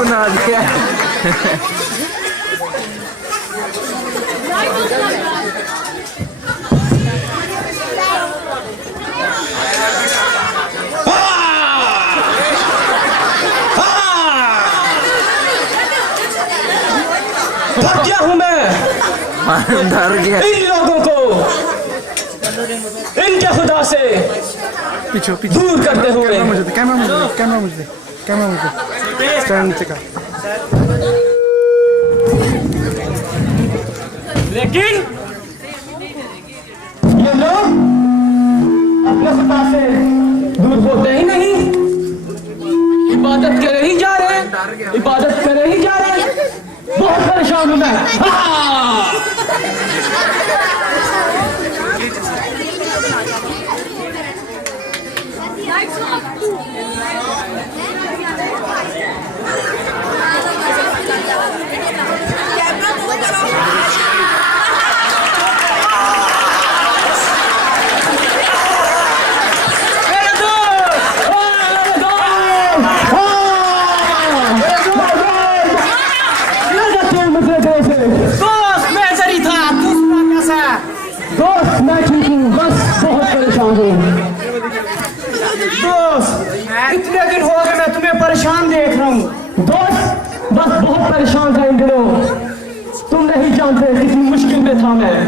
बना दिया। थक गया हूं मैं डर गया। इन लोगों को इनके खुदा से पीछे पीछे दूर करते हुए। कैमरा मुझे स्टैंड नीचे का। लेकिन ये लोग अपने खुदा से दूर होते ही नहीं, इबादत करे ही जा रहे, इबादत करे ही जा रहे। बहुत परेशान हूं मैं। दोस्त मैं ठीक हूँ, बस बहुत परेशान हूँ। दोस्त इतने दिन हो गए मैं तुम्हें परेशान देख रहा हूँ। दोस्त बस बहुत परेशान था इन दिनों, तुम नहीं जानते कितनी मुश्किल में था मैं।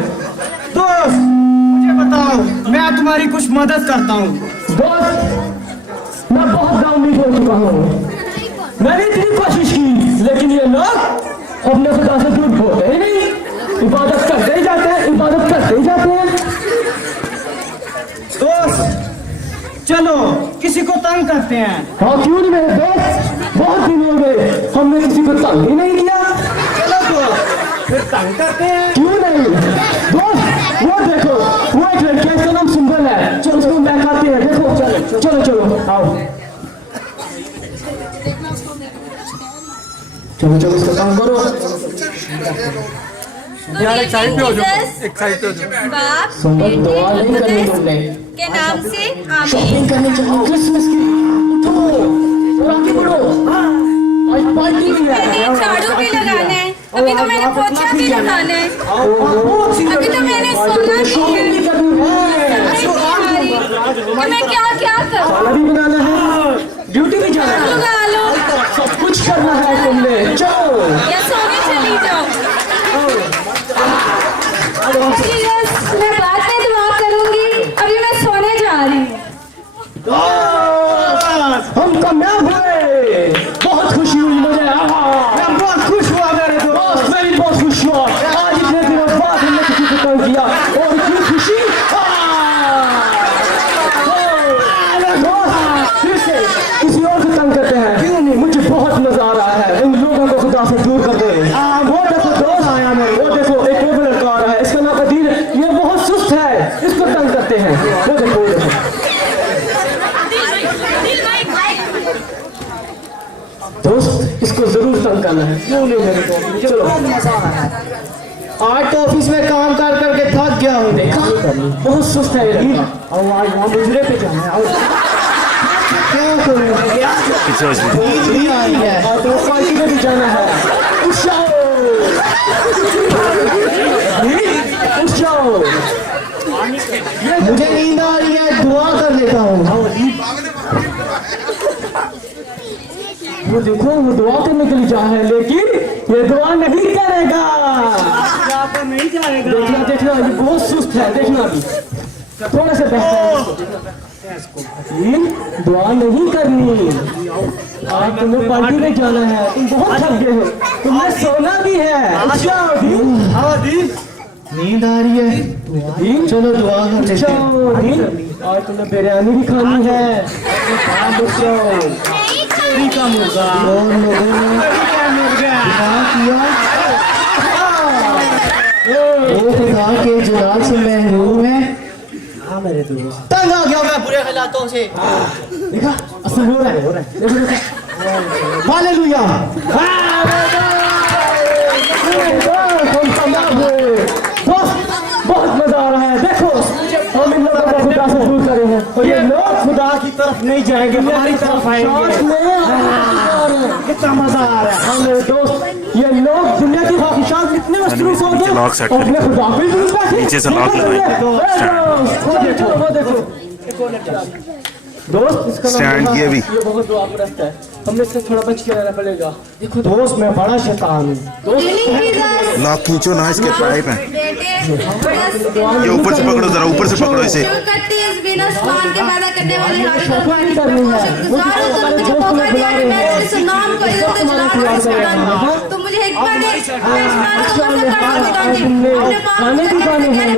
दोस्त मुझे बताओ, मैं तुम्हारी कुछ मदद करता हूँ। दोस्त मैं बहुत नाउम्मीद हो चुका हूँ, मैंने इतनी कोशिश की, लेकिन ये लोग अपने खुदा से दूर होते ही नहीं, इबादत करते ही जाते हैं, इबादत करते ही जाते हैं। दोस्त चलो किसी को तंग करते हैं। हाँ क्यों नहीं मेरे दोस्त, बहुत दिन हो गए हमने किसी को तंग ही नहीं किया। चलो तो फिर तंग करते हैं। क्यों नहीं दोस्त, वो देखो वो एक लड़की है, इसका नाम सिंबल है, चलो उसको बहकाते हैं। देखो चलो चलो चलो आओ, चलो चलो इसको तंग करो। यार एक साइड पे हो जाओ, एक साइड पे हो जाओ। बाप दुआ नहीं करनी तुमने के नाम से शॉपिंग आमीन। करने चलो क्रिसमस की। उठो आगे बढ़ो, आज पार्टी भी है। झाड़ू भी लगाना है, अभी तो मैंने पोछा भी लगाना है, अभी तो मैंने सोना भी है। मैं क्या क्या करूं? खाना भी बनाना है, ड्यूटी भी जाना है, लगा लो, सब कुछ करना है तुमने। चलो या सोने चली जाओ। जीसस, मैं बाद में दुआ करूंगी, अभी मैं सोने जा रही हूँ। हम कामयाब हुए, बहुत खुशी हुई मुझे। मैं बहुत खुश हुआ मेरे दोस्त, मैं भी बहुत खुश हुआ। आज इतने दिनों बाद हमने किसी को तंग किया और इतनी खुशी। फिर से किसी और को तंग करते हैं, क्यों नहीं? मुझे बहुत मजा आ रहा है, इन लोगों को खुदा से दूर कर दे। वो देखो दोस्त आया मेरे, वो देखो एक और लड़का आ रहा है, इसका नाम अदील, ये बहुत सुस्त है, इसको तंग करते हैं। वो देखो वो देखो। दोस्त इसको जरूर तंग करना है, क्यों नहीं मेरे दोस्त। चलो आज तो ऑफिस में काम कर करके थक गया हूँ, देखा बहुत सुस्त है ये लड़का। और आज वहाँ मुजरे पे जाना है। आओ। क्यों करूँ और तो पार्टी में भी जाना है। उठ जाओ उठ जाओ, मुझे नींद आ रही है, दुआ कर लेता हूँ। वो देखो वो दुआ करने के लिए जा है, लेकिन ये दुआ नहीं करेगा, नहीं जाएगा। देखना देखना ये बहुत सुस्त है, देखना अभी थोड़ा सा दुआ नहीं करनी। आज तुम्हें पार्टी में जाना है, तुम बहुत थक गए हो, तुम्हें सोना भी है। नींद आ रही है, चलो दुआ कर लेते हैं। आज तुम्हें बिरयानी भी खानी है। का मुर्गा और लोगों ने किया, वो खुदा के जलाल से महरूम है। हाँ मेरे दोस्त, तंग आ गया मैं बुरे हालातों से। देखा असर हो रहा है, देखो देखो। हालेलुया। बहुत मजा आ रहा है, देखो हम इन लोगों को खुदा से दूर करे हैं और ये लोग खुदा की तरफ नहीं जाएंगे, हमारी तरफ आएंगे। कितना मजा आ रहा है मेरे दोस्त। ये लोग दुनिया की ख्वाहिशात इतने मसरूफ हो गए, लॉक सेट अपने खुदा पे भी नहीं बैठे। नीचे से लॉक लगाएंगे। वो देखो दोस्त, इसका नाम स्टैंड है, ये भी। ये बहुत दुआपरस्त है, हमने इससे थोड़ा बच के रहना पड़ेगा। देखो दोस्त, मैं बड़ा शैतान हूँ दोस्त। लॉक खींचो ना, इसके पाइप हैं। ये ये ऊपर से पकड़ो, जरा ऊपर से पकड़ो इसे। स्वान के पैदा करने वाले शौक नहीं करनी है, तो मुझे हिकमत दे, खाने भी खाने हैं।